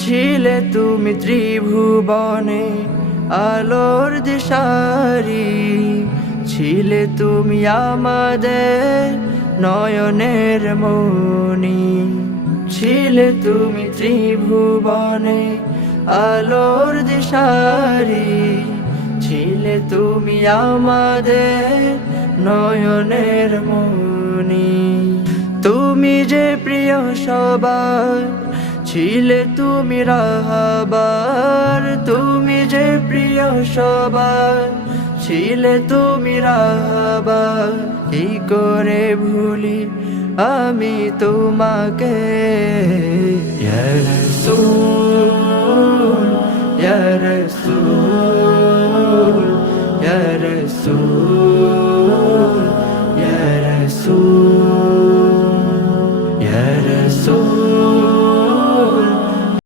ছিলে তুমি ত্রিভুবনে আলোর দিশারি, ছিলে তুমি আমাদের নয়নের মণি। ছিলে তুমি ত্রিভুবনে আলোর দিশারি, ছিলে তুমি আমাদের নয়নের মণি। তুমি যে প্রিয় সবার, ছিলে তুমি রাহবার। তুমি যে প্রিয় সবার, ছিলে তুমি রাহবার। কি করে ভুলি আমি তোমাকে, ইয়া রাসূল, ইয়া রাসূল।